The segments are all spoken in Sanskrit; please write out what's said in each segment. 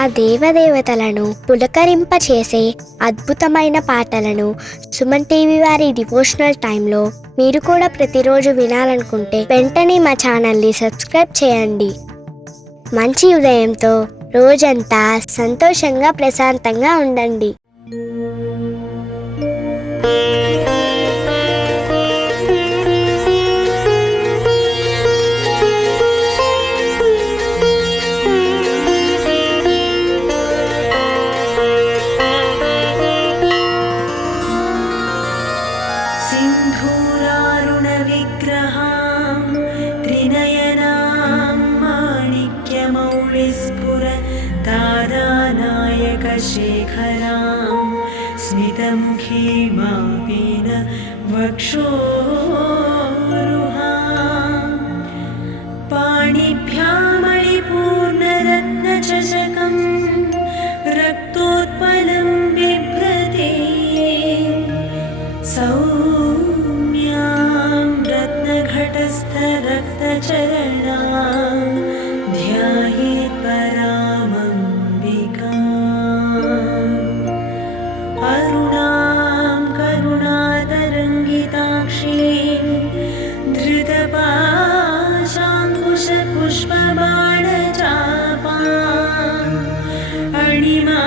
ఆ దేవదేవతలను పులకరింపచేసే అద్భుతమైన పాటలను సుమన్ టీవీ వారి డివోషనల్ టైంలో మీరు కూడా ప్రతిరోజు వినాలనుకుంటే వెంటనే మా ఛానల్ని సబ్స్క్రైబ్ చేయండి. మంచి ఉదయంతో రోజంతా సంతోషంగా ప్రశాంతంగా ఉండండి. सिन्धूरारुणविग्रहां त्रिनयनां माणिक्यमौलिस्फुर तारानायकशेखरां स्मितमुखीमापीन वक्षोरुहां पाणिभ्यां मणिपूर्णरत्नचषकं रक्तोत्पलं बिभ्रते सौम्यां रत्नघटस्थरक्तचरणां ध्यायेत् परामम्बिकाम् अरुणां करुणातरङ्गिताक्षीं धृतपाशाङ्कुशपुष्पबाणचापाम् अणिमाधिभिरावृतां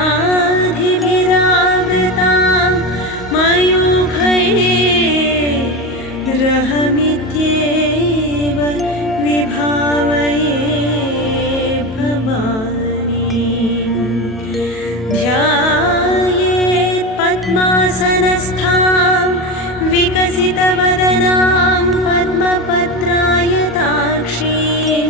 रहमित्येव विभावये भवानीं ध्यायेत् पद्मासनस्थां विकसितवदनां पद्मपत्रायताक्षीं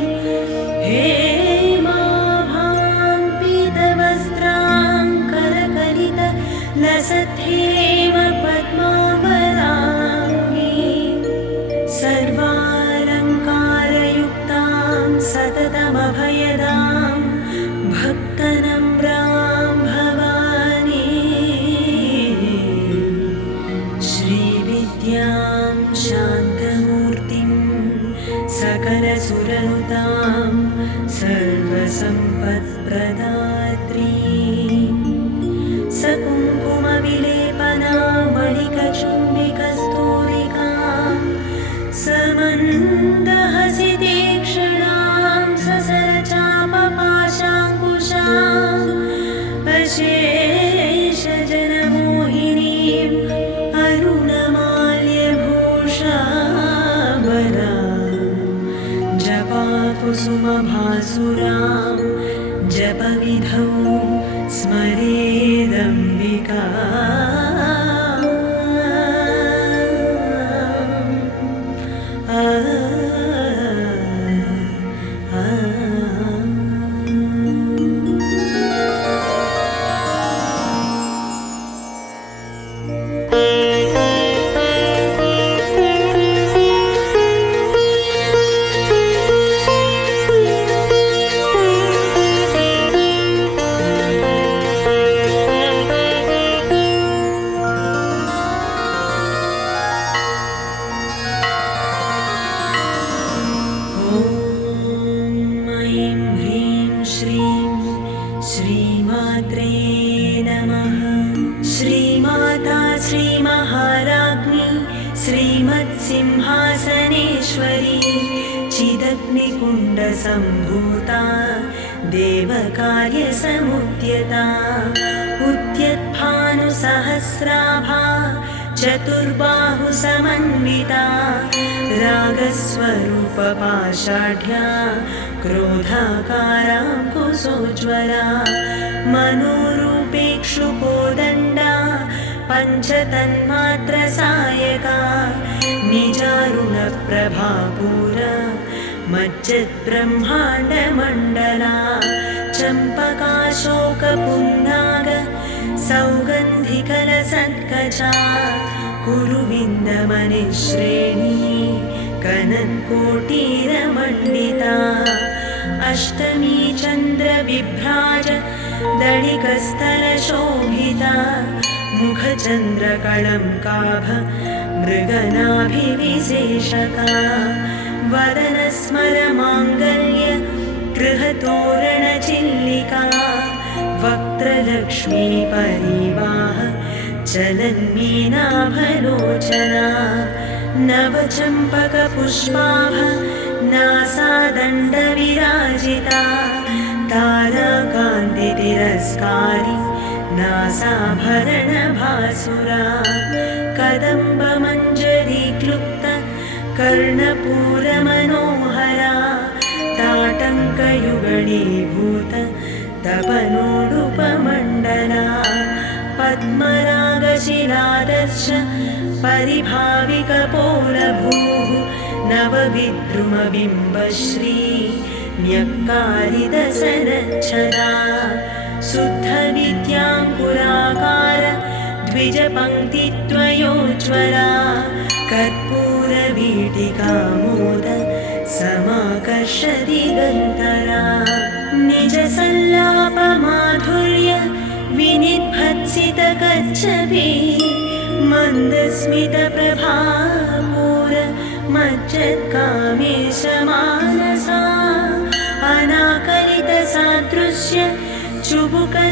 हेमाभां पीतवस्त्रां करकलितलसद्धेम सर्वालङ्कारयुक्तां सततमभयदां भक्तनम्रां भवानी श्रीविद्यां शान्तमूर्तिं सकलसुरनुतां सर्वसम्पत्प्रदात्रीं सकुङ्कुमविलेपनामणिकचुम्बिकस्तूरिकां समन्दहसितीक्ष्णां ससरचापपाशाङ्कुशाम् अशेषजनमोहिनीम् अरुणमाल्यभूषाभरां जपाकुसुमभासुरां जपविधौ स्मरेदम्बिका श्रीमात्रे नमः। श्रीमाता श्रीमहाराज्ञी श्रीमत्सिंहासनेश्वरी चिदग्निकुण्डसम्भूता देवकार्यसमुद्यता उद्यत्भानुसहस्राभा चतुर्बाहुसमन्विता रागस्वरूपपाषाढ्या क्रोधाकाराङ्कुशोज्ज्वला मनोरूपेक्षुकोदण्डा पञ्चतन्मात्रसायका निजारुणप्रभापूरा मज्जद्ब्रह्माण्डमण्डला चम्पकाशोकपुन्नाग सौगन्धिकलसत्कचा कुरुविन्दमनिश्रेणी कनत्कोटीरमण्डिता अष्टमी चन्द्रविभ्राज दडिकस्तरशोभिता मुखचन्द्रकळङ्काभ मृगनाभिविशेषका वदनस्मरमाङ्गल्य गृहतोरणचिल्लिका वक्त्रलक्ष्मी परिवाह चलन्मीनाभलोचना नवचम्पकपुष्पाभ नासादण्डविराजिता ताराकान्तितिरस्कारी नासाभरणभासुरा कदम्बमञ्जरीक्लुप्त कर्णपूरमनोहरा ताटङ्कयुगणीभूत तपनोडुपमण्डला पद्मरागशिलादर्श परिभाविकपोलभूः नवविद्रुमबिम्बश्री न्यक्कारिदसनच्छदा शुद्धविद्याङ्कुराकार द्विजपङ्क्तिद्वयोज्ज्वला कर्पूरवीटिकामोद समाकर्षदिगन्तरा निजसल्लापमाधुर्य विनिर्भत्सितकच्छपि मन्दस्मितप्रभापूर मज्जत्कामेशमानसा अनाकलितसादृश्य चुबुकश्रीविराजिता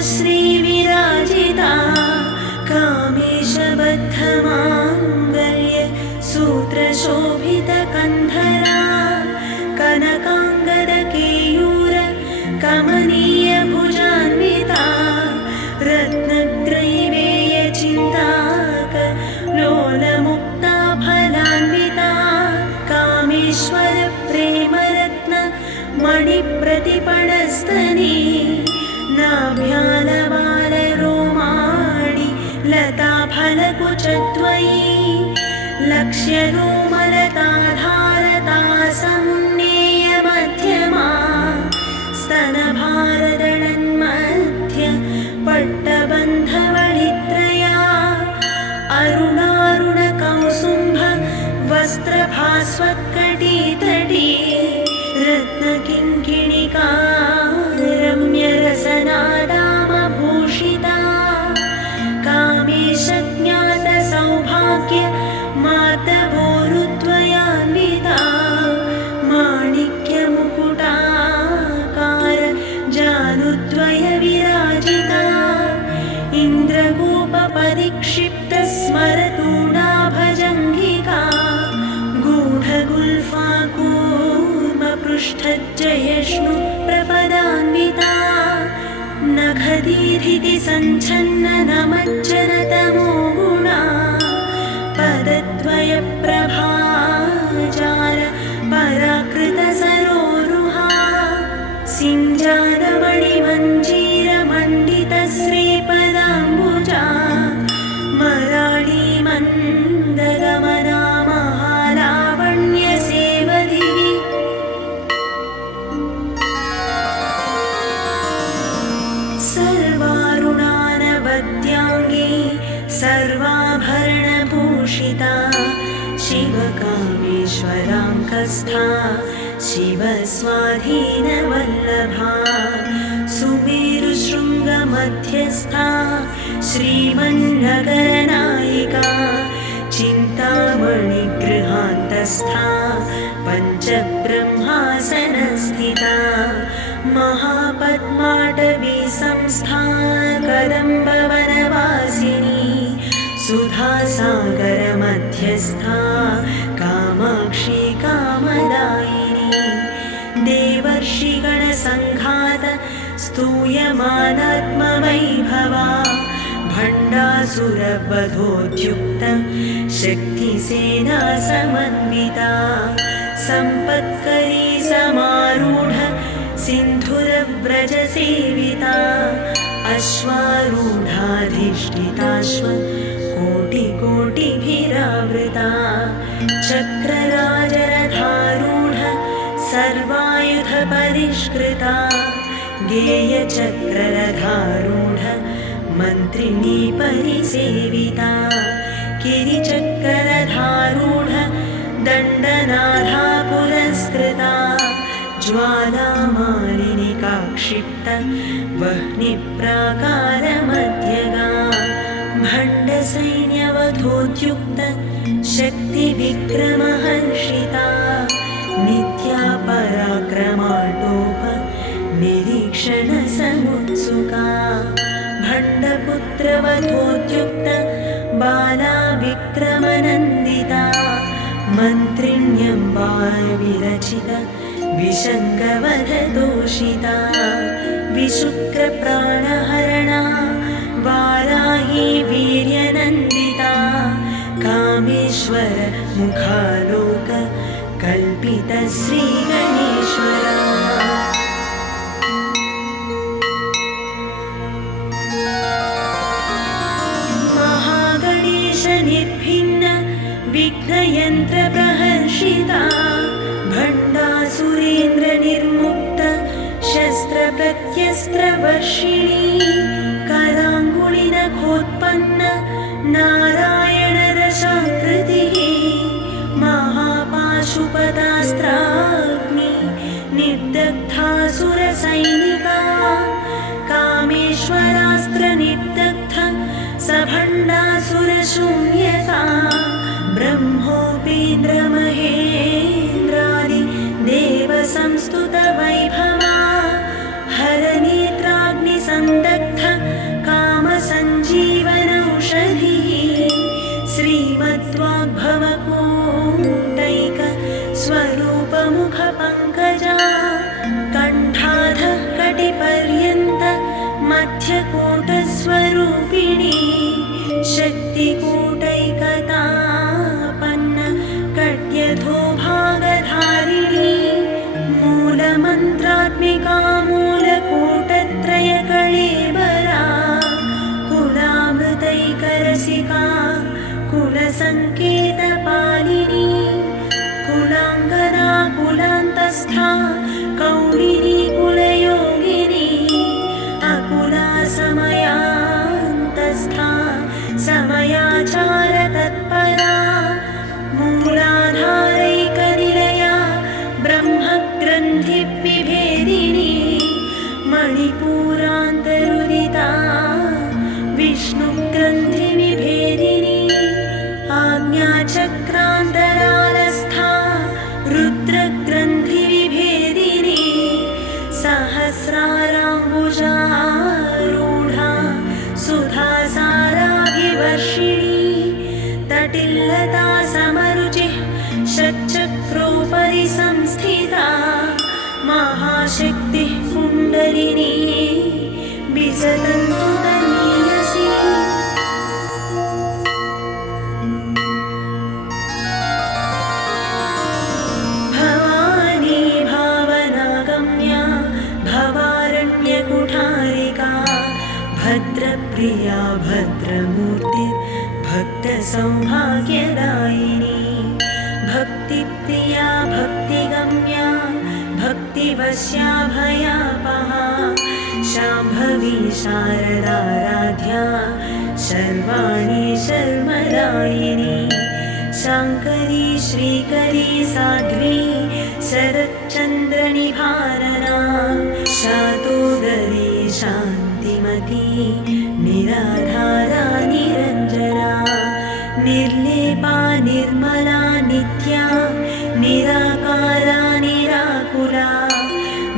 कामेशबद्धमाङ्गल्य सूत्रशोभितकन्धरा कनकाङ्गदकेयूर कमनीयभुजान्विता रत्नग्रैवेयचिन्ताक लोलमुक्ता फलान्विता कामेश्वर प्रेमरत्न मणिप्रतिपणस्तनी नाभ्यालबालरोमाणि लताफलकुचद्वयी लक्ष्यरोमलताधारता समुन्नेयमध्यमा स्तनभारदळन्मध्य पट्टबन्धवळित्रया अरुणारुणकौसुम्भ वस्त्रभास्वत्कटीतटी रत्नकिङ्किणिका रम्यरसनादामभूषिता कामेशज्ञातसौभाग्य मातवोरुद्वयान्विता माणिक्यमुकुटाकार जानुद्वयविराजिता इन्द्रगोपपरिक्षिप्तस्मरतूडाभजङ्घिका गूढगुल्फा कूर्मपृष्ठज्जयष्णु प्रपदान्विता नखदीधिति सञ्छन्न नमज्जनतमो गुणा पदद्वयप्रभाजार पराकृतसरोरुहा सिञ्जानमणिमञ्जीरमण्डितश्रीपदाम्बुजा मराळीमन्दगमना महालावण्यसेवधिः सर्वारुणानवद्याङ्गी सर्वाभरणभूषिता शिवकामेश्वराङ्कस्था शिवस्वाधीनवल्लभा सुमेरुशृङ्गमध्यस्था श्रीमन्नगरनायिका चिन्तामणिगृहान्तस्था पञ्चब्रह्मासनस्थिता महापद्माटवी संस्था कदम्बवनवासिनी सुधासागरमध्यस्था कामाक्षी कामदायिनी देवर्षिगणसङ्घात स्तूयमानात्मवैभवा भण्डासुरवधोद्युक्त शक्तिसेना समन्विता सम्पत्करी समारूढ सिन्धुरव्रजसेविता अश्वारूढाधिष्ठिताश्व कोटिकोटिभिरावृता चक्रराजरथारूढ सर्वायुधपरिष्कृता गेयचक्ररथारूढ मन्त्रिणी परिसेविता गिरिचक्ररथारूढ दण्डनाथा पुरस्कृता ज्वालामालिनिका क्षिप्त वह्निप्राकारमध्यगा भण्डसैन्यवधोद्युक्त शक्तिविक्रमहर्षिता नित्या पराक्रमाटोप निरीक्षणसमुत्सुका भण्डपुत्रवधोद्युक्त बाला विक्रमनन्दिता मन्त्रिण्यम्बा विरचित विशङ्कवधदोषिता विशुक्रप्राणहरणा वाराही वीर्यनन्दिता कामेश्वर मुखालोक कल्पित श्रीगणेश्वरा महागणेश निर्भिन्न विघ्नयन्त्रप्रहर्षिता भण्डासुरेन्द्र निर्मुक्त शस्त्रप्रत्यस्त्रवर्षिणी कराङ्गुलिनखोत्पन्न नारायणरसाकृतिः महापाशुपदास्त्राग्नि निर्दग्धासुरसैनिका कामेश्वरास्त्रनिर्दग्ध सभण्डासुरशून्यका ब्रह्मोपेन्द्रमहेन्द्रादि देवसंस्तुतवैभवा हरनेत्राग्निसन्दग्ध कामसञ्जीवनौषधिः श्रीमद्वाग्भवकूटैक स्वरूपमुखपङ्कजा कण्ठाधः कटिपर्यन्त मध्यकूटस्वरूपिणी शक्तिकूटैकतापन्न कट्यधोभागधारिणी मूलमन्त्रात्मिका मूलकूटत्रयकळेबरा कुलामृतैकरसिका कुलसङ्केतपालिनी कुलाङ्गना कुलान्तस्था कौलिनी कुलयोगिनी अकुला समयान्तस्था समयाचारतत्परा मूलाधारैकनिलया ब्रह्मग्रन्थिविभेदिनी मणिपूरान्तरुदिता विष्णुग्रन्थिविभेदिनी आज्ञाचक्रान्तरालस्था रुद्रग्रन्थिविभेदिनी सहस्राराम्बुजारूढा सुधासाराभिवर्षिणी तटिल्लता समरुचिः षट्चक्रोपरि संस्थिता महाशक्तिः कुण्डलिनी विसदन्तु तनीयसी भवानी भावनागम्या भवारण्यकुठारिका भद्रप्रिया भद्रमूर्तिर्भक्तसौभाग्यदायिनी भक्तिप्रिया भक्तिगम्या भक्तिवश्या भयापहा शाम्भवी शारदाराध्या शर्वाणि शर्मदायिनी शाङ्करी श्रीकरी साध्वी शरच्चन्द्रनिभारना शातोदरी शान्तिमती निराधारा निरञ्जना निर्लेपा निर्मला नित्या निराकारा निराकुला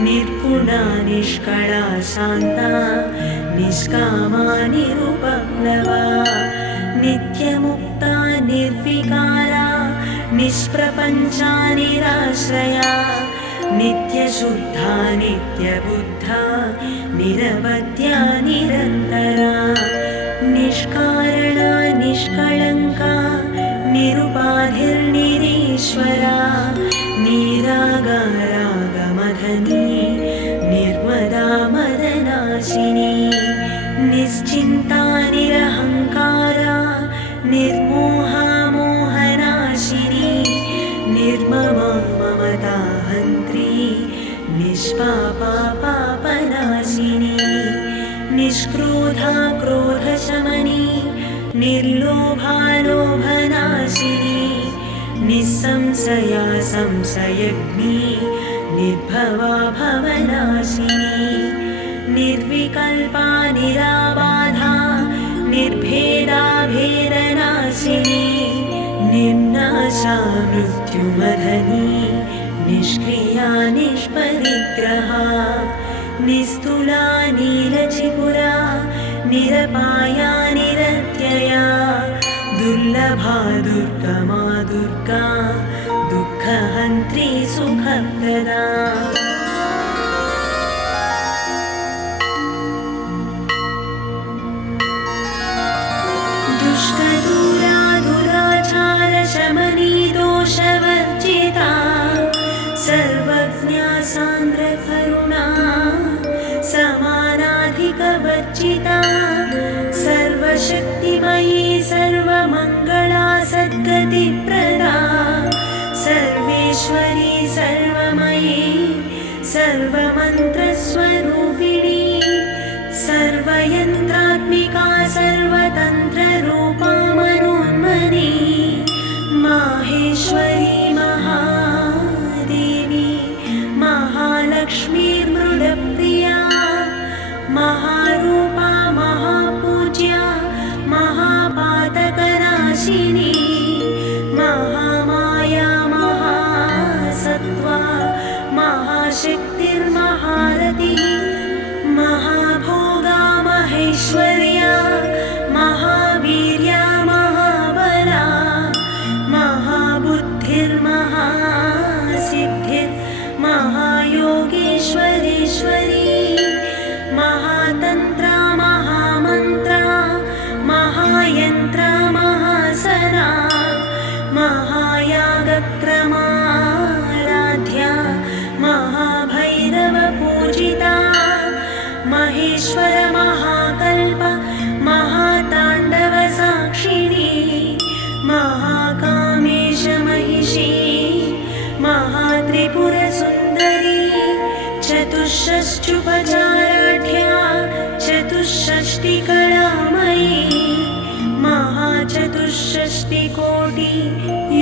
निर्गुणा निष्कळा शान्ता निष्कामा निरुपप्लवा नित्यमुक्ता निर्विकारा निष्प्रपञ्चा निराश्रया नित्यशुद्धा नित्यबुद्धा निरवद्या निरन्तरा निष्कारणा निष्कळङ्का निरुपाधिर्निरीश्वरा निरागारागमधनी निर्मदा मदनाशिनी निश्चिन्ता निरहङ्कारा निर्मोहा मोहनाशिनी निर्ममा ममताहन्त्री निष्पापा पापनाशिनी निष्क्रोधा क्रोधशमनी निर्लोभा लोभनाशिनी निस्संशया संशयग्नी निर्भवा भवनाशिनी निर्विकल्पा निराबाधा निर्भेदा भेदनाशिनी निर्नाशा मृत्युमधनी निष्क्रिया निष्परिग्रहा निस्तुला नीलचिपुरा निरपाया निरत्यया दुर्लभा दुर्गमा दुर्गा दुःखहन्त्री सुखप्रदा दुष्टदूरा दुराचारशमनी दोषवर्जिता सर्वज्ञा सान्द्रकरुणा समानाधिकवर्जिता सर्वशक्तिमयी सर्वमङ्गला सद्गतिप्रदा सर्वेश्वरी सर्वमयी सर्वमन्त्रस्वरूपिणी सर्वयन्त्रात्मिका सर्वतन्त्ररूपा मनोन्मनी माहेश्वरी महादेवी महालक्ष्मीर्मृडप्रिया महारूपा महापूज्या महापातकनाशिनी महामाया महासत्त्वा महाशक्तिर्महारतिः महाभोगा महेश्वर्या महावीर्या महाबला महाबुद्धिर्महासिद्धिर्महायोगेश्वरेश्वरी महातन्त्रा महामन्त्रा महायन्त्रा महासना महायागक्रमाराध्या महाभैरवपूजिता महेश्वर महाकल्प महाताण्डवसाक्षिणी महाकामेश महिषी महात्रिपुरसुन्दरी चतुष्षष्ट्युपचाराढ्या चतुष्षष्टिकलामयी महाचतुष्षष्टिकोटि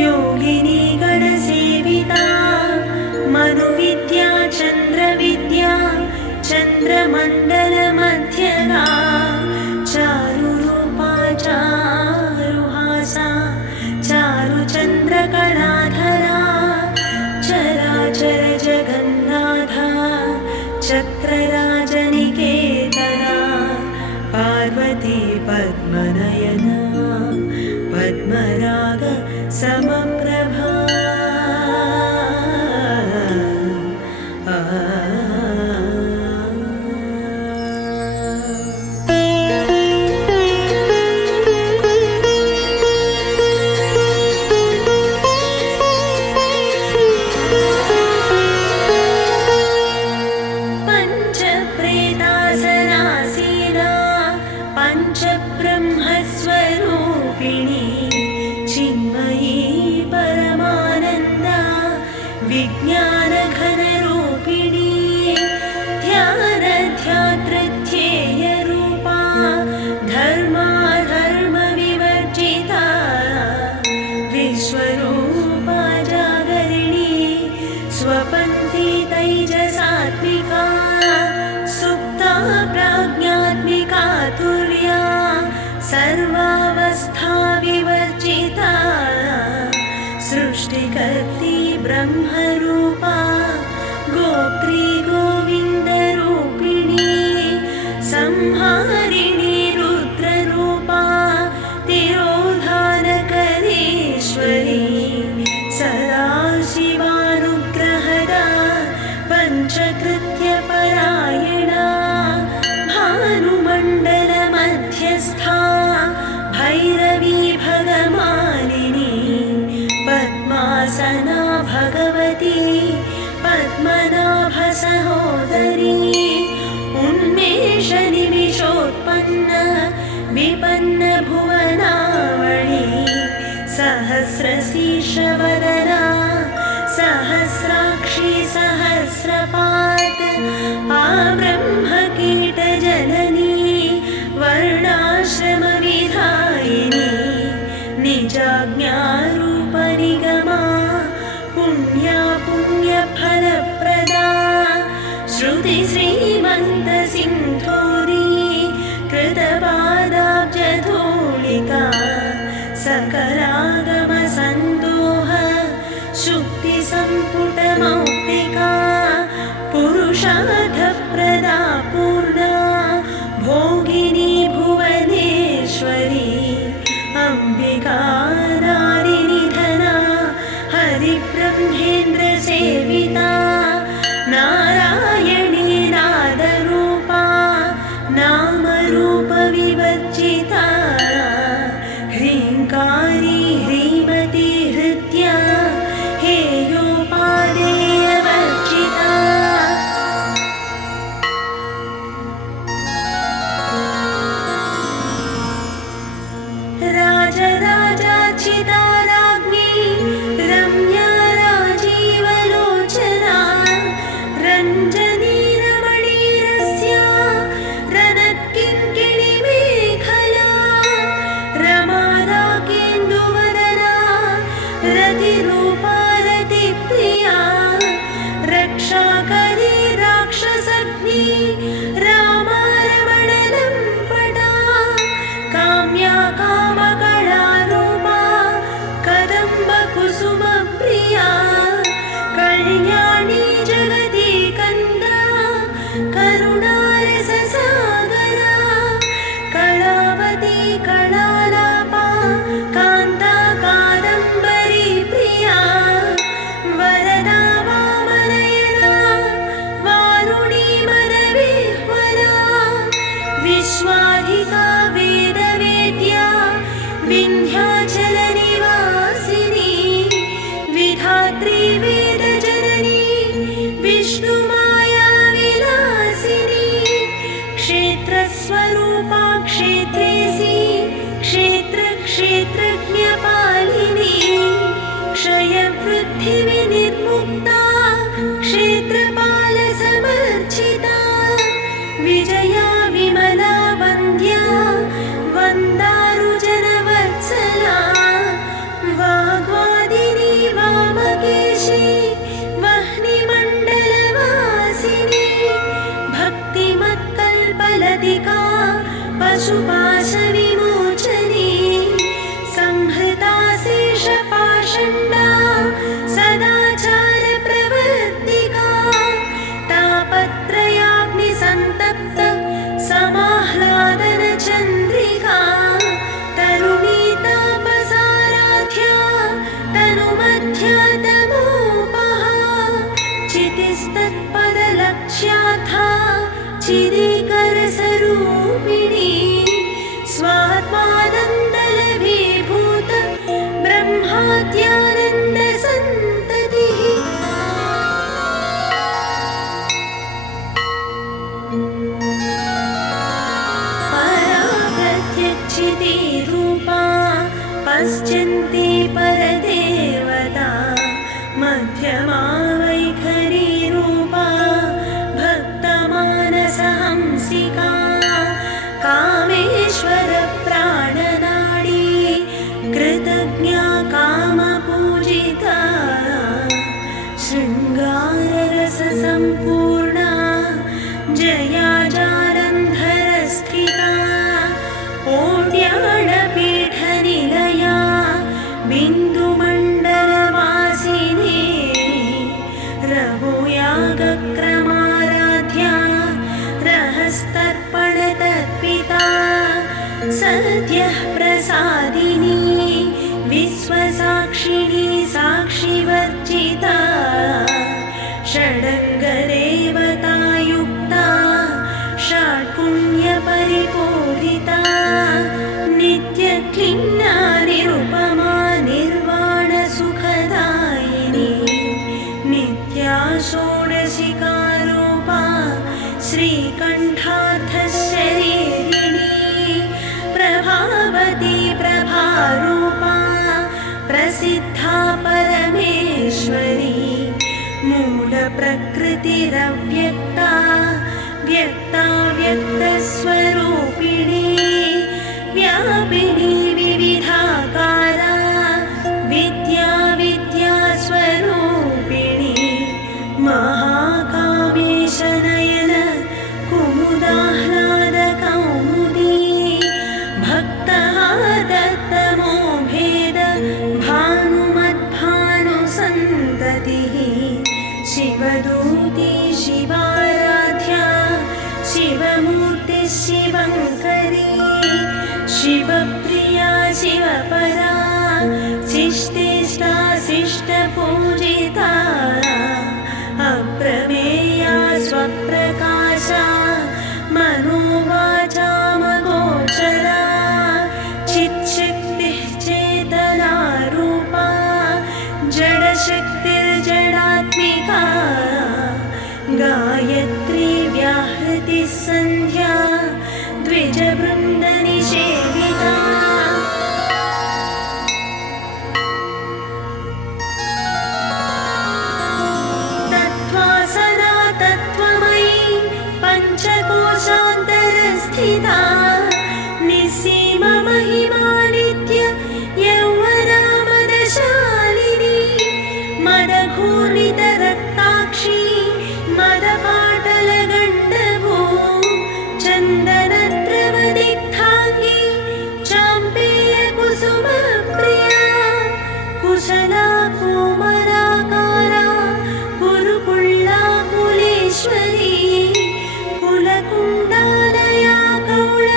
योगिनी गणसेविता मनुविद्या चन्द्रविद्या चन्द्रमण्डलमध्यगा चारुरूपा चारुहासा चारुचन्द्रकलाधरा चराचर जगन्नाथा चक्रराजनिकेतना पार्वती पद्मनयना पद्मराग समप्रभा पंचप्रेतासनासीना पंचब्रह्मस्वरूपिणी चिन्मयी परमानन्दा विज्ञानघनरूपिणी ध्यानध्यातृध्येयरूपा धर्माधर्मविवर्जिता विश्वरूपा जागरिणी स्वपन्थी तैजसात्मिका सुप्ता प्राज्ञात्मिका तुर्या सर्वावस्था विवर्जिता सृष्टिकर्त्री ब्रह्मरूपा गोत्री गोविन्दरूपिणी संहारिणी रुद्ररूपा तिरोधानकरेश्वरी सदाशिवानुग्रहदा पञ्चकृत्यपरायणा भानुमण्डलमध्यस्था भैरवी भगमालिनी पद्मासना भगवती पद्मनाभसहोदरी उन्मेषनिमिषोत्पन्न विपन्नभुवनावळी सहस्रशीर्षवदना सहस्राक्षी सहस्रपात् आब्रह्मकीटजननी वर्णाश्रमविधायिनी निजाज्ञारूपनिगमा पुण्या पुण्यफलप्रदा श्रुतिश्रीमन्तसिन्धूरी कृतपादाब्जधूलिका सकलागमसन्दोह शुक्तिसम्पुटमौक्तिका पुरुषार्थप्रदा क्षेत्रज्ञपालिनी क्षयवृद्धिविनिर्मुक्ता क्षेत्रपालसमर्चिता विजया विमला वन्द्या वन्दारुजनवत्सला वाग्वादिनी वामकेशी वह्निमण्डलवासिनी भक्तिमत्कल्पलतिका पशुपाशविमोचनी संहृता शेषपाषण्डा सदाचारप्रवर्तिका तापत्रयाग्निसन्तप्त समाह्लादनचन्द्रिका तरुणी तापसाराध्या तनुमध्या तमोपहा चितिस्तत्पदलक्ष्याथा चिदिकरसरूपिणी स्वात्मानन्दलभीभूत ब्रह्माद्यानन्दसन्ततिः परा प्रत्यक्षिती रूपा पश्यन्ती परदेवता मध्यमा वैखरी रूपा भक्तमानसहंसिका कामेश्वर प्राणनाडी कृतज्ञा कामपूजिता शृङ्गाररससम्पूर्णा जया जालन्धरस्थिता ओड्याडपीठनिलया बिन्दुमण्डलवासिनी रघुयागक्रमाराध्या रहस्तर्पणतर्पिता सद्यः प्रसादिनी विश्वसाक्षिणी साक्षिवर्जिता षडङ्गदेवतायुक्ता षट्पुण्यपरिपूरिता नित्यक्लिन्ना निरुपमा निर्वाणसुखदायिनी नित्या षोडशिकारूपा श्रीकण्ठार्थशरीरिणी प्रभावती प्रभारूपा प्रसिद्धा परमेश्वरी मूलप्रकृतिरव्यक्ता व्यक्ताव्यक्तस्वरूपिणी व्यापिनी विविधाकारा विद्या विद्यास्वरूपिणी महाकामेशनयन कुमुदाह्लादकौमुदी भक्तः दत्तमो भेद भानुमद्भानुसन्ततिः शिवदूती शिवाराध्या शिवमूर्तिः शिवङ्करी शिवप्रिया शिवपरा शिष्टेष्टा शिष्टपूजिता अप्रमेया स्वप्रकाशा मनोवाचामगोचरा चित्शक्तिः चेतनारूपा जडशक्तिर्जडात्मिका गायत्री व्याहृतिः सन्ध्या द्विजवृन्दनिषेविता तत्त्वासना तत्त्वमयी पञ्चकोशान्तरस्थिता निःसीममहिमानित्य यौवना मदशालिनी मदघूर्णितरक्ताक्षी मदपाटलगण्डभू चन्दनद्रवदिग्धाङ्गी चाम्पेयकुसुमप्रिया कुशला कोमलाकारा कुरुकुल्ला कुलेश्वरी कुलकुण्डालया कौळ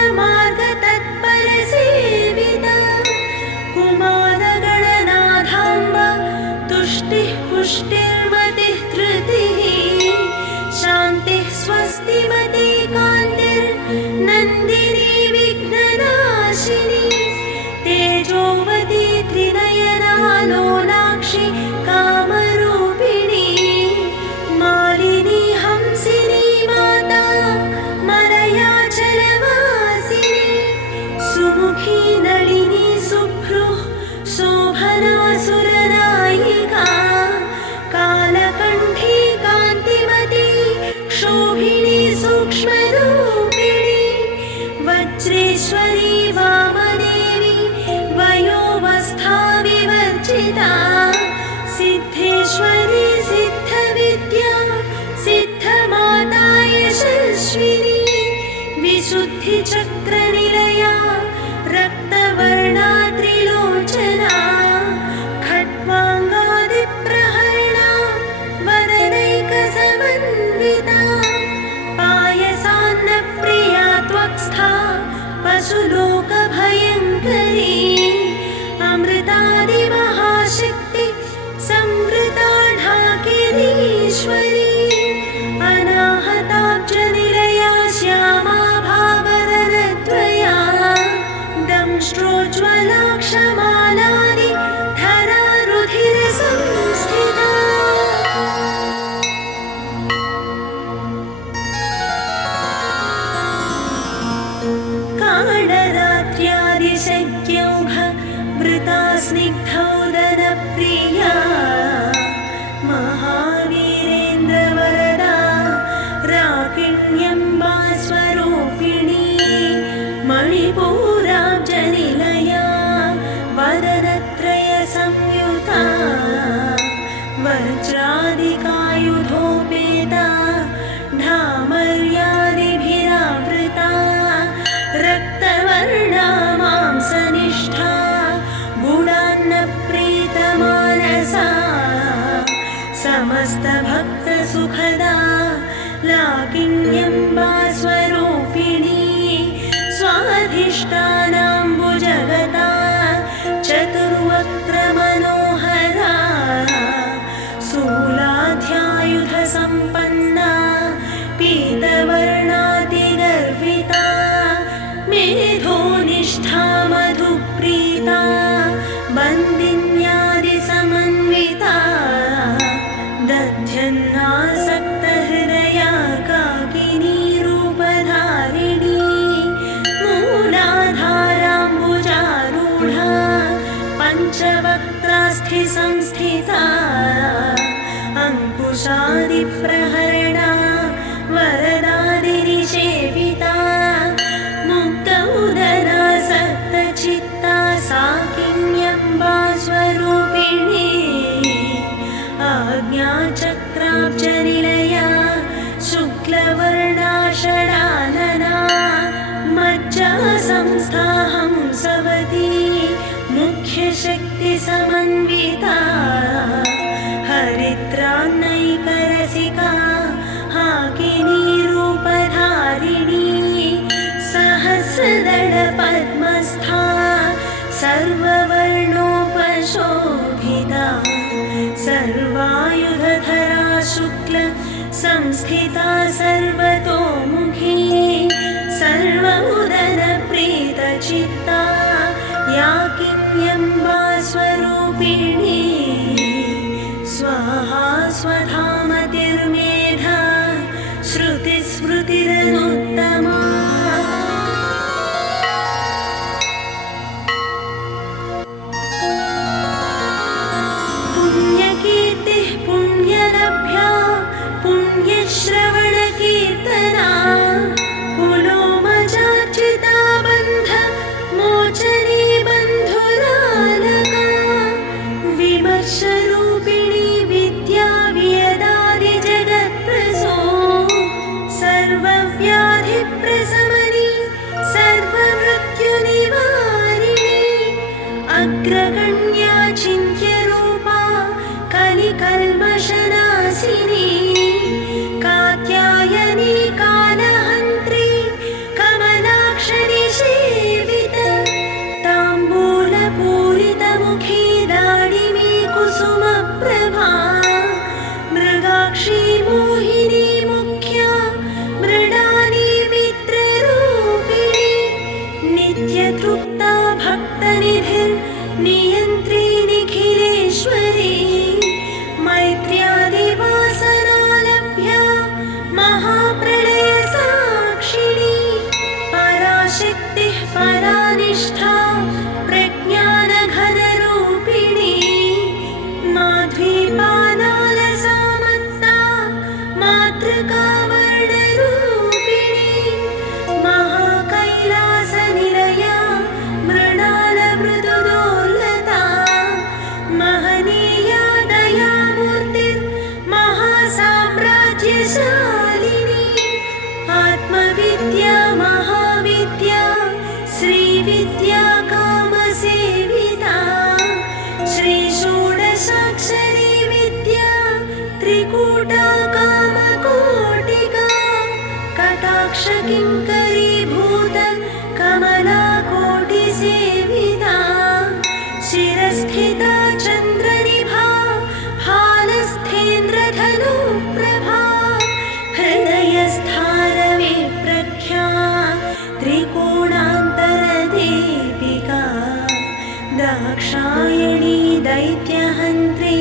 योगेश्वरी वामदेवी वयोवस्था विवर्जिता सिद्धेश्वरी सिद्धविद्या सिद्धमाता यशस्विनी विशुद्धिचक्रनिलया रक्तवर्णा त्रिलोचना खट्वाङ्गादिप्रहरणा वदनैकसमन्विता पायसान्नप्रिया त्वक्स्था पशुलोकभयङ्करी अमृतादिमहाशक्ति संवृता ढाकिनीश्वरी अनाहताब्जनिलया श्यामा भावरद्वया दंष्ट्रोज्ज्वलाक्षमालानि धरा रुधिरसंस्थिता कालरात्र्यादिशक्यौघ वृता स्निग्धौदनप्रिया महावीरेन्द्रवरदा राकिण्यम्बा स्वरूपिणी मणिपूराब्जनिलया वदनत्रयसंयुता वज्रादिकायुधोपेता ढामर्यादिभिरावृता रक्तवर्णा मांसनिष्ठा गुणान्नप्रीतमानसा समस्तभक्तसुखदा लाकिन्यम्बा स्वरूपिणी स्वाधिष्ठानाम्बुजगता चतुर्वक्त्रमनोहरा शूलाध्यायुधसम्पन्ना पीतवर्णातिगर्विता मेधोनिष्ठा मधुप्रीता बन्दिन्यादिसमन्विता दध्यन्नासक्तहृदया काकिनी रूपधारिणी मूलाधाराम्बुजारूढा पञ्चवक्त्रास्थिसंस्थिता अङ्कुशादिप्रहरणा वरदादिनिषेविता मुक्तौदरासक्तचित्ता साकिन्यम्बा स्वरूपिणी आज्ञाचक्राब्जनिलया शुक्लवर्णा षडानना मज्जा संस्था हंसवती मुख्यशक्तिसमन्विता हरिद्रान्नैकरसिका हाकिनी रूपधारिणी सहस्रदलपद्मस्था सर्ववर्णोपशोभिता सर्वायुधधरा शुक्ल संस्थिता सर्वतोमुखी सर्वमुदनप्रीतचित्ता याकिन्यम्बा स्वरूपिणी स्वाहा स्वधामतिर्मेधा श्रुतिस्मृतिरनुत्तमा पुण्यकीर्तिः पुण्यलभ्या पुण्यश्रवणकीर्तना कुलोमजार्चिता बन्ध मोचनी बन्धुरालका विमर्शरूपिणी विद्या वियदादिजगत्प्रसो सर्वव्याधिप्रशमनी सर्वमृत्युनिवारिणी अग्रगण्या चिन्त्यरूपा कलिकल्मषनाशिनी कात्यायनी कालहन्त्री कमलाक्षरी सेवित ताम्बूलपूरितमुखी दाडिमी कुसुमप्रभा मृगाक्षी मोहिनी मुख्या मृडानी मित्र किङ्करीभूत कमलाकोटिसेविता शिरस्थिता चन्द्रनिभा फालस्थेन्द्रधनुप्रभा हृदयस्थानवे प्रख्या त्रिकोणान्तरदीपिका दाक्षायणी दैत्यहन्त्री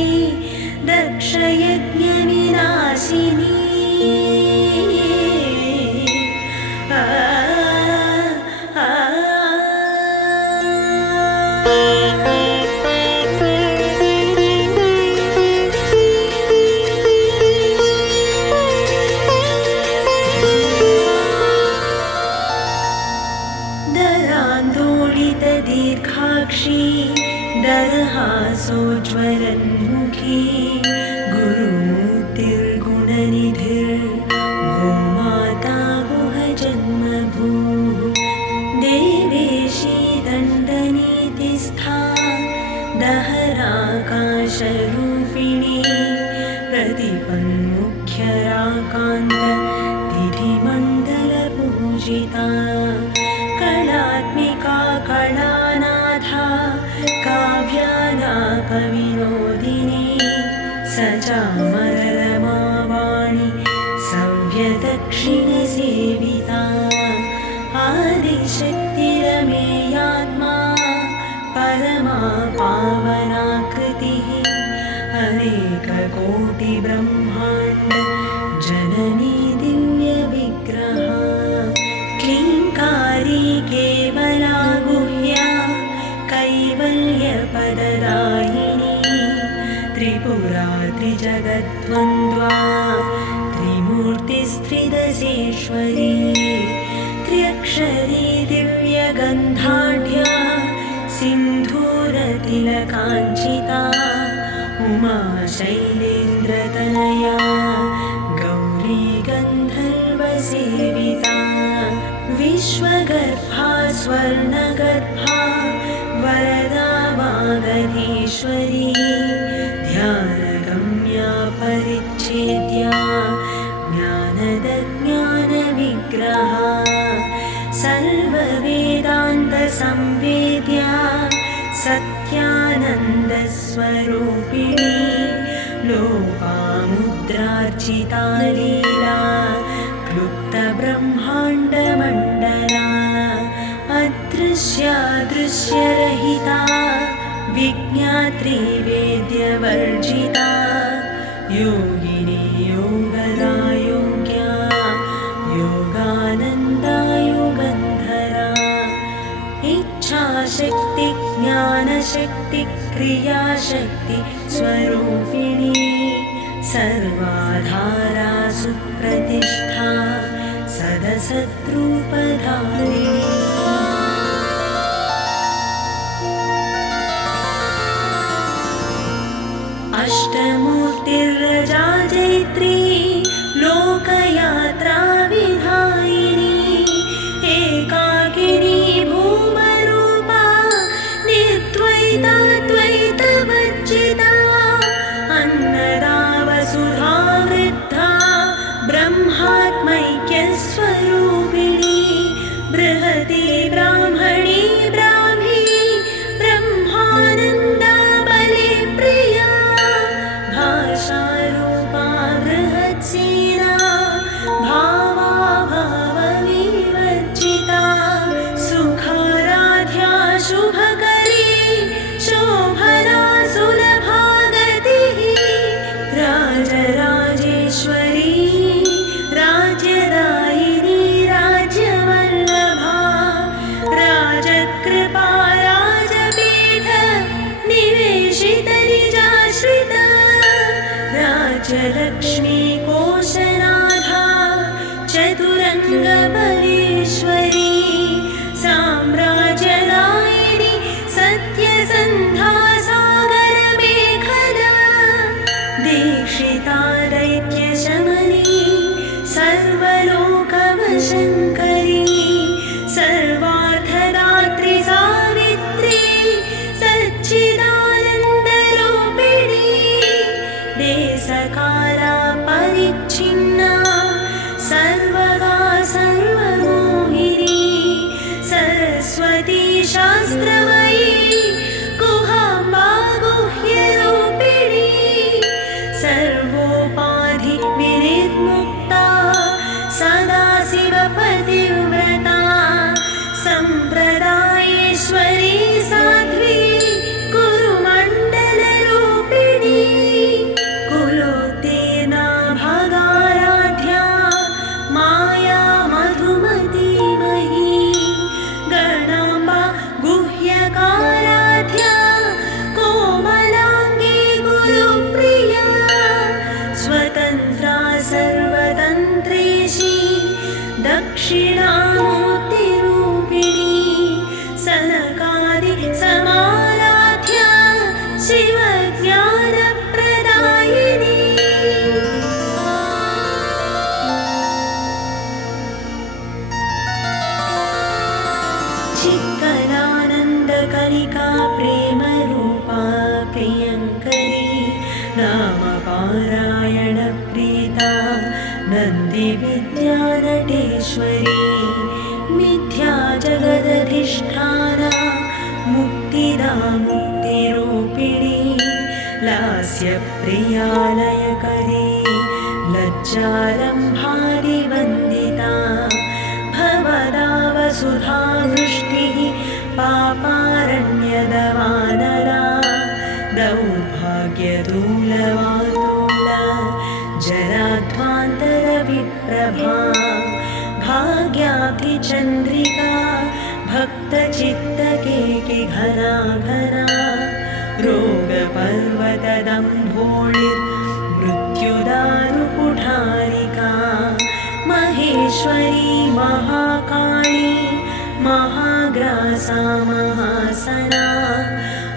दक्षयज्ञविनाशिनी दरान्दोलितदीर्घाक्षी दरहासोज्ज्वलन्मुखी गुरुमूर्तिर्गुणनिधिर्गोमाता गुहजन्मभूः देवेशी दण्डनीतिस्था दहराकाशरूपिणी प्रतिपन्मुख्यराकान्त तिथिमण्डलपूजिता कलात्मिका कलानाथा काव्यालापविनोदिनी सचामररमावाणी सव्यदक्षिणसेविता आदिशक्तिरमेयात्मा परमा पावनाकृतिः अनेककोटिब्रह्माण्ड जननी दिव्यविग्रहा क्लीङ्कारी केवला गुह्या कैवल्यपददायिनी त्रिपुरा त्रिजगद्वन्द्वा त्रिमूर्तिस्त्रिदशेश्वरी त्र्यक्षरी दिव्यगन्धाढ्या सिन्धूरतिलकाञ्चिता उमा शैलेन्द्रतनया गौरी गन्धर्वसेविता विश्वगर्भा स्वर्णगर्भा वरदा वागधीश्वरी ध्यानगम्या परिच्छेद्या ज्ञानदज्ञानविग्रहा सर्ववेदान्तसंवेद्या सत्यानन्दस्वरूपिणी लोपामुद्रार्चिता लीला क्लुप्तब्रह्माण्डमण्डला अदृश्यादृश्यरहिता विज्ञात्री वेद्यवर्जिता योगिनी योगदा योग्या योगानन्दा युगन्धरा इच्छाशक्ति ज्ञानशक्ति क्रियाशक्ति स्वरूपिणी सर्वाधारा सुप्रतिष्ठा सदसद्रूपधारिणी अष्टमूर्तिर्रजा जैत्री लोकयात्रा विधायिनी एकाकिनी भूमरूपा निर्द्वैता द्वैतवर्जिता अन्नदा वसुधा वृद्धा ब्रह्मात्मैक्यस्वरूपिणी बृहती ब्राह्मणी ब्राह्मी ब्रह्मानन्दा बलिप्रिया भाषारूपा बृहत्सेना भावा भावविवर्जिता सुखाराध्या शुभकरी शोभना सुलभा गतिः राजराजेश्वरी राज्यदायिनी राज्यवल्लभा राजकृपा राजपीठ निवेशितरिजाश्रिता राज्यलक्ष्मी कोशनाथा चतुरङ्गपरेश्वरी साम्राज्यदायिनी सत्यसन्धा सागरमेखला दीक्षिता दैत्यशमनी सर्वलोकवशङ्करी सर्वार्थदात्री सावित्री सच्चिदानन्दरूपिणी देशकाला परिच्छिन्ना सर्वगा सर्व दक्षिणामूर्तिरूपिणी सनकादि समाराध्य शिवज्ञानप्रदायिनी चित्कलानन्दकलिका प्रेमरूपा प्रियङ्करी नामपारायणप्रीता नन्दिविद्यानटेश्वरी मिथ्या जगदधिष्ठाना मुक्तिदा मुक्तिरूपिणी लास्यप्रियालयकरी लज्जारम्भादिवन्दिता भवदावसुधा वृष्टिः पापारण्यदवानरा दौर्भाग्यदूलवातूल जराध्वान्तरविप्रभा भाग्याब्धिचन्द्रिका भक्तचित्तकेकिघना घना रोगपर्वतदम्भोळिर्मृत्युदारुकुठारिका महेश्वरी महाकाली महाग्रासा महासना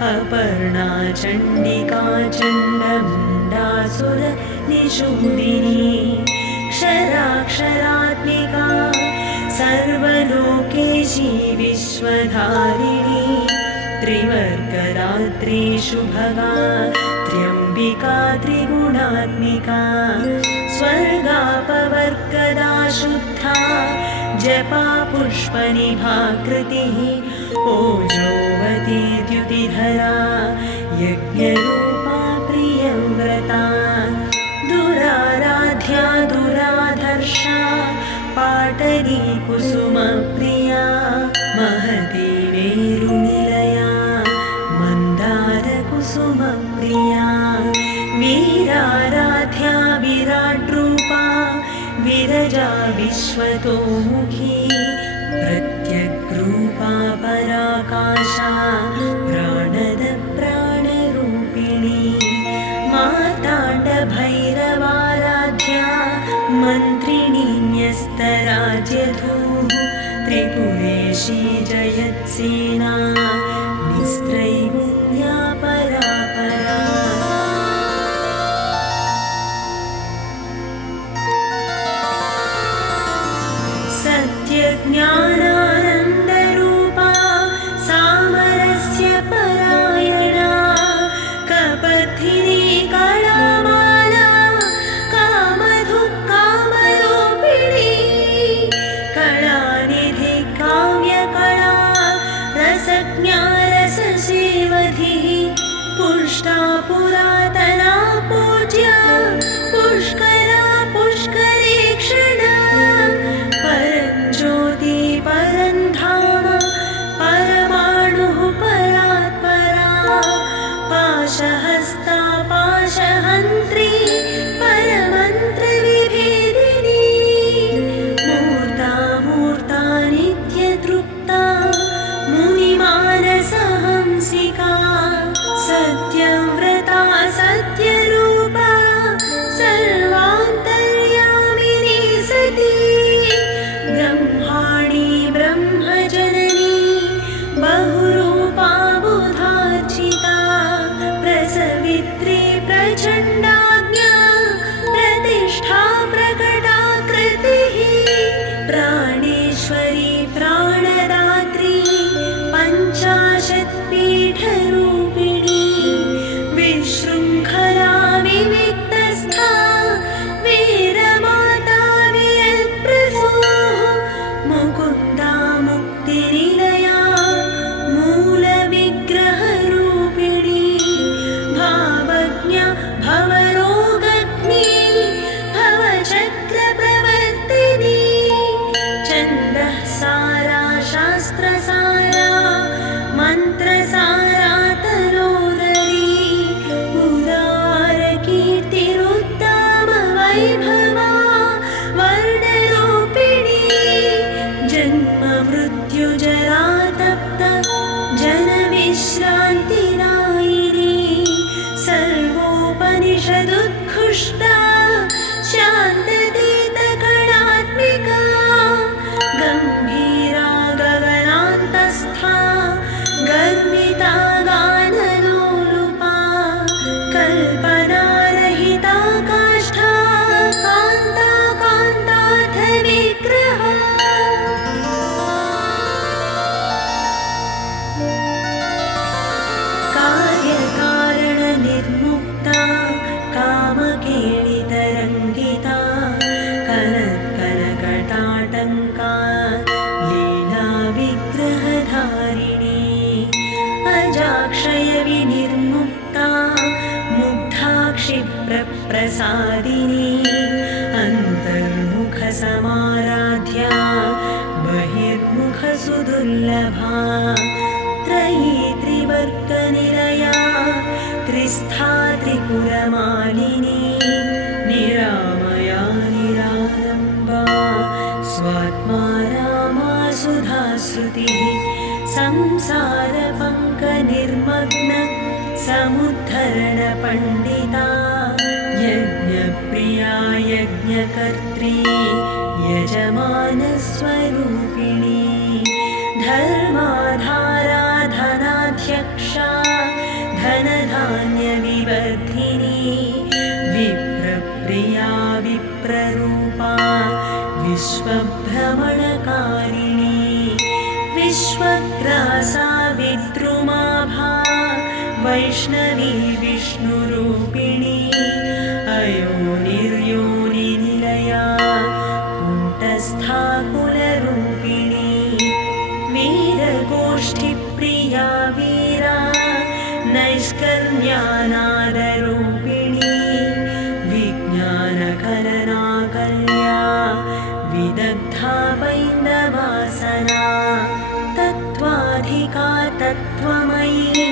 अपर्णा चण्डिका चण्डमुण्डासुर निषूदिनी क्षराक्षरात्मिका सर्वलोकेशी विश्वधारिणी त्रिवर्गरात्रि शुभगा त्र्यम्बिका त्रिगुणात्मिका स्वर्गापवर्गदा शुद्धा जपा पुष्पनिभाकृतिः ओजोवती द्युतिधरा यज्ञरूपा प्रियव्रता दुराराध्या दुराधर्षा पाटली कुसुमप्रिया महती मेरुनिलया मन्दारकुसुमप्रिया वीराराध्या विराट्रूपा विरजा विश्वतोमुखी प्रत्यग्रूपा पराकाशा प्राणद प्राणरूपिणी मार्ताण्डभैरवाराध्या मन्त्रिणी न्यस्तराज्यधूः त्रिपुरेशी जयत्सेना निस्त्रैगुण्या परापरा सत्यज्ञानानन्दरूपा सामरस्य परायणा कपथिनी कलामाला कामधुक्कामरूपिणी कलानिधि काव्यकला रसज्ञा रससेवधिः पुष्टा पुरातना पूज्या पुष्करा पुष्करेक्षणा परञ्ज्योति परन्धाम परमाणुः परात्परा पाशहस्ता पाशहन्त्री परमन्त्रविभेदिनी मूर्ता मूर्ता नित्यतृप्ता मुनिमानसहंसिका सत्यव्रता सत्यरूपा सर्वान्तर्यामिनी सती ब्रह्माणि ब्रह्मजननी बहुरूपा बुधार्चिता प्रसवित्री प्रचण्डाज्ञा प्रतिष्ठा प्रकटाकृतिः प्राणेश्वरी प्राणदात्री पञ्चाशत्पीठरूपिणी विशृङ्खला विविक्तस्था वीरमाता वियत्प्रसूः मुकुन्दा मुक्तिनिलया मूलविग्रहरूपिणी भावज्ञा भवरोगग्नी भवचक्रप्रवर्तिनी छन्दः सारा शास्त्रसारा मन्त्रसारा तरोदरी उदारकीर्तिरुत्तमवैभवा वर्णरूपिणी जन्ममृत्युजरातप्त जनविश्रान्तिदायिनी सर्वोपनिषदुत्कृष्टा शान्ततीतकणात्मिका दुर्लभा त्रयी त्रिवर्गनिलया त्रिस्था त्रिपुरमालिनी निरामया निरालम्बा स्वात्मा रामा सुधाश्रुतिः संसारपङ्कनिर्मग्न समुद्धरणपण्डिता यज्ञप्रिया यज्ञकर्त्री यजमानस्वरूपिणी धर्माधारा धनाध्यक्षा धनधान्यविवर्धिनी विप्रप्रिया विप्ररूपा विश्वभ्रमणकारिणी विश्वग्रासा विद्रुमाभा वैष्णवी विष्णुरूपिणी अयोनिर्योनिनिलया कूटस्था कुलरूपिणी वीरगोष्ठिप्रिया वीरा नैष्कर्म्यानादरूपिणी विज्ञानकलनाकल्या विदग्धा पैन्दवासना तत्त्वाधिका तत्त्वमयी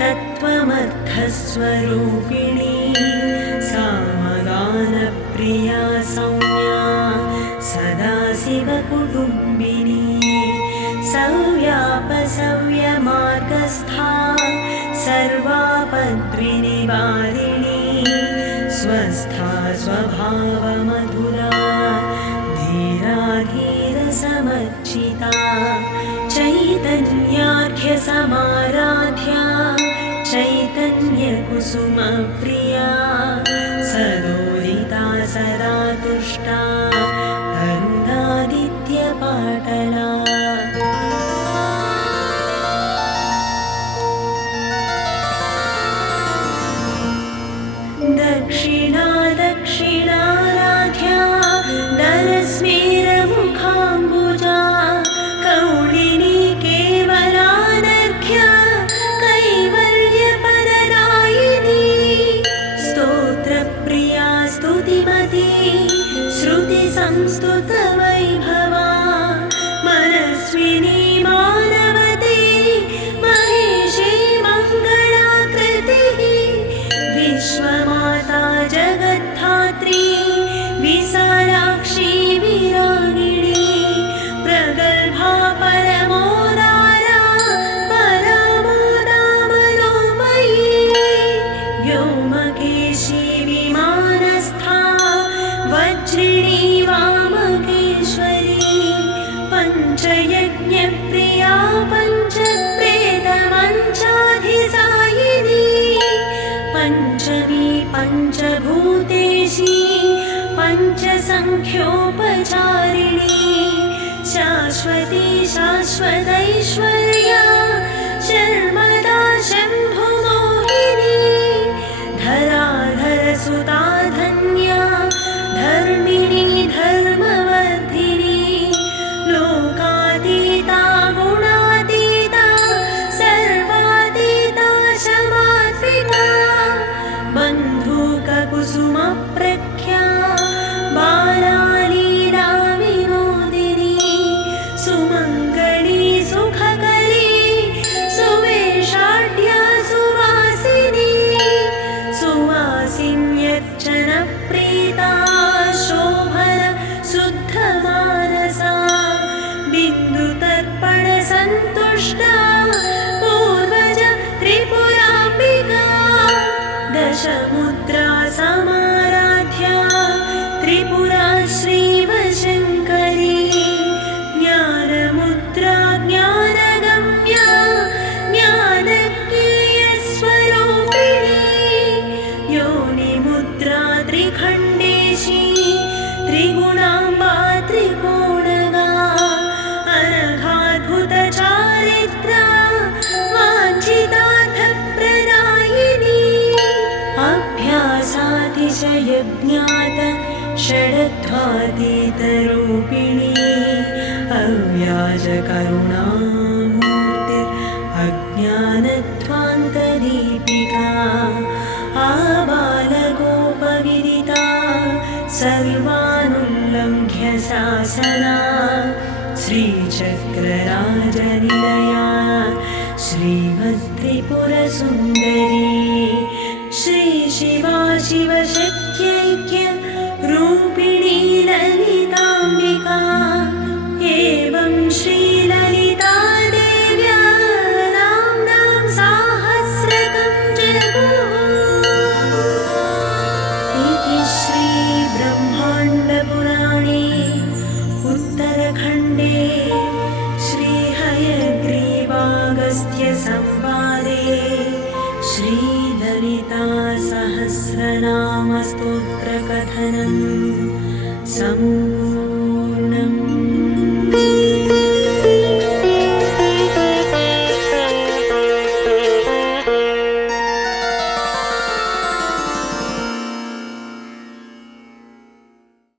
तत्त्वमर्थस्वरूपिणी सामगानप्रिया सौम्या सदाशिवकुटुम्बिनी सव्यापसव्यमार्गस्था सर्वापद्विनिवारिणी स्वस्था स्वभावमधुरा धीरा धीरसमर्चिता चैतन्याख्यसमाराध्या चैतन्यकुसुमप्रिया सदोदिता सदा तुष्टा करुणादित्यपाटला दक्षिणा दक्षिणाराध्या दरस्मेरमुखाम्बुजा कौलिनी केवलानर्घ्या कैवल्यपरदायिनी स्तोत्रप्रिया स्तुतिमती श्रुतिसंस्तुतवैभवा मनस्विनी मानवती महेशी मङ्गलाकृतिः विश्वमाता जगद्धात्री विशालाक्षी विरागिणी प्रगल्भा परमोदारा परमोदामनोमयी व्योमकेशी विमानस्था वज्रिणी वामकेश्वरी पञ्चयज्ञप्रिया पञ्चप्रेतमञ्चाधिसायिनी पञ्चमी पञ्चभूतेशी पञ्चसङ्ख्योपचारिणी शाश्वती शाश्वतैश्वर्या शर्मदा शम्भुमोहिनी धराधरसुता धन्या धर्मिणी धर्मवर्धिनी लोकातीता गुणातीता सर्वातीता शमात्मिका बन्धुककुसुमप्रख्या बालालीला विनोदिनी सुमङ्गली सुखकरी सुवेशाढ्या सुवासिनी सुवासिन्यर्चनप्रीता शोभन शुद्धमानसा बिन्दुतर्पणसन्तुष्टा पूर्वज त्रिपुराम्बिका दशमुद्रा समाराध्या त्रिपुरा श्रीवशङ्करी ज्ञानमुद्रा ज्ञानगम्या ज्ञानज्ञेयस्वरूपिणी योनिमुद्रा त्रिखण्डेशी त्रिगुणाम्बा त्रिकोणगा अनघाद्भुतचारित्रा वाञ्छितार्थप्रदायिनी अभ्यासातिशयज्ञात षडध्वातीतरूपिणी अव्याजकरुणामूर्तिरज्ञानध्वान्तदीपिका आबालगोपविदिता सर्वानुल्लङ्घ्य शासना श्रीचक्रधरस्वरूपिणी श्रीचक्रराजनिलया श्रीमत्त्रिपुरसुन्दरी श्रीशिवा शिवशक्त्यै